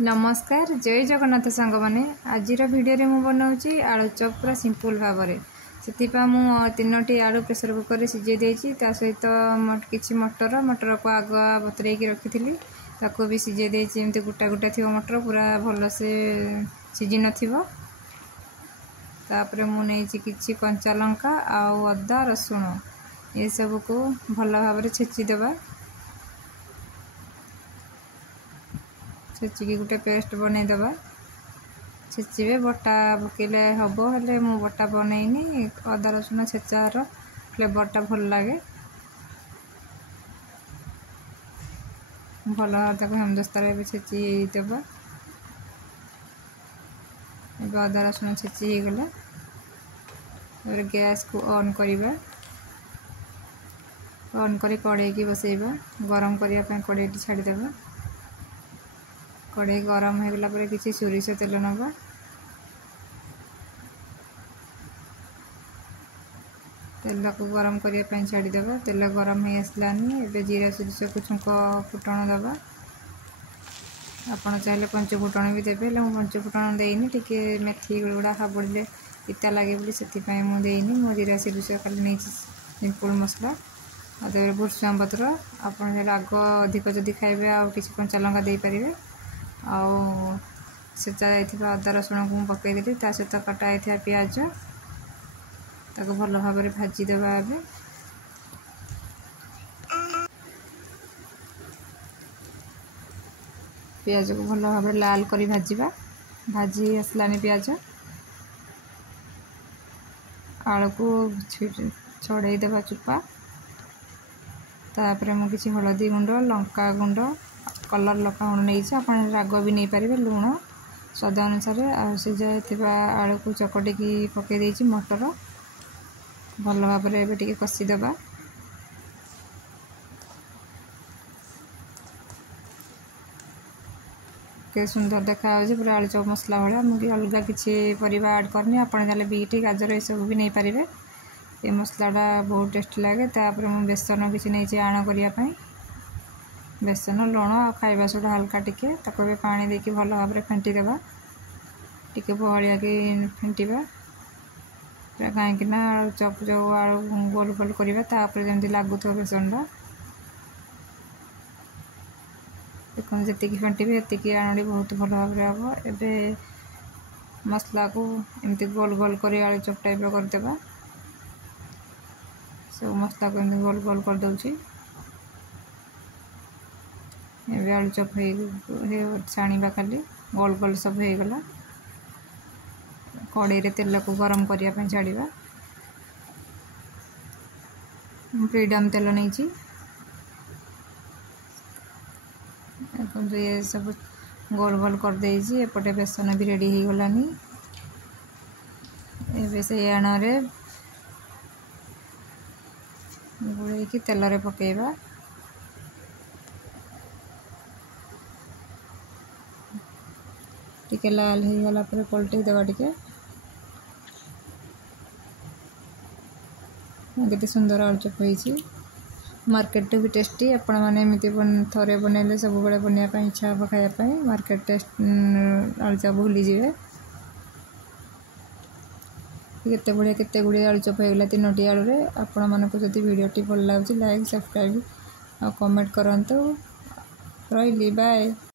नमस्कार जय जगन्नाथ सांग मैंने आज भिडियो मु बनाऊँगी आलू चप पूरा सिंपल भाव में से मु 3टी आलू प्रेसर कुकर सीझे देती सहित किसी मटर को आगुआ बतरे रखी ताको भी सीझे देती एमती गोटा गोटा थी मटर पूरा भल से सीझी नापर मुझे किसी कंचा लंका आउ अदा रसुण ये सब को भल भाव छेचिदेवा छेचिकी गोटे पेस्ट बनईदेवा छेचिबे बटा पकेले हम हेले मु बटा बनईनी अदा रसुण छेचार फ्लेवरटा भल लगे भल हेमदस्तार छेचिदेवा अदा रसुण छेची गला गैस को ऑन करवा ऑन कर कड़े की बसैबा गरम करने कड़े छाड़देवा कड़े गरम हो गला पर किसी सोरिष तेल नवा तेल को गरम करने छाड़देवा तेल गरम हो आसलानी ए जीरा सोरिष को छुंक फुटण दबा आपड़ चाहिए पंच फुटण भी देवे पंच फुटण देनी टी मेथी गुड़ा हाबड़े पिता लगे बोली से मुझे मो जीरा सोरिष खाली नहीं सिंपल मसला और भुर्सुंगा पत्र आप राग अधिक जदि खाइबे आ किसी कंचा लंका दे पारे आउ सेचा जाइथिबा अदा रसुण को पकईदेली सहित कटा जाइथिबा प्याज ताको भल भाव में भाजीदेवा एबे प्याज को भल भाव में लाल करी भाजीबा भाजी आसलानी प्याज आलू को छड़े देवा चुपा तापर मु किसी हलदी गुंड लंका गुंड कलर लंका गुंड नहीं आप राग भी नहीं पारे लुण स्वाद अनुसार आजा आलू को चकटिकी पकई देती मटर भल भाव में टे कषिदेवा के सुंदर देखा पूरा आलू चप मसला भाया मुझे अलग किसी परिवा ऐड करनी आपड़े बीट गाजर ये सब भी नहीं पारे ये मसलाटा बहुत टेस्ट लगे तापर मुझे बेसन किसी नहीं आण करने बेसन लुण खाइबा सोडा हल्का टिके ताको पानी देके भल भाव में फेंटीदेवा टिके बहलिया के फेंटा कहीं चप जो आलू गोल गोल करवा जमी लगुथ बेसनटा देखो जी फेंटे ये आणी बहुत भल भाव में हम एवं मसला को एमती गोल गोल कर आलू चप टाइप करदेवा सब मसला को एमती गोल गोल कर दूची एवं आलू चप छाणीबा खाली गोल गोल सब हो गला कड़े तेल को गरम करने छाड़ा फ्रीडम तेल नहीं ये सब गोल गोल कर देजी एपटे बेसन भी रेडी हो गलानी एवं से आण गुड़े की तेल रे पकेबा टिके लाल हो गला पर पलटई देवा टिके केते सुंदर आलू चप होईची मार्केट भी टेस्टी आपण माने एमती थरे बनैले सब बेले बनया इच्छा हम खाया मार्केट टेस्ट आलू चप भूली जाए केते बढ़िया केते गुड़े आलू चप होगला 3टी आलू रे आपण मानको जदि वीडियोटी भल लागुची लाइक सब्सक्राइब और कमेंट करंतु रहिली बाय।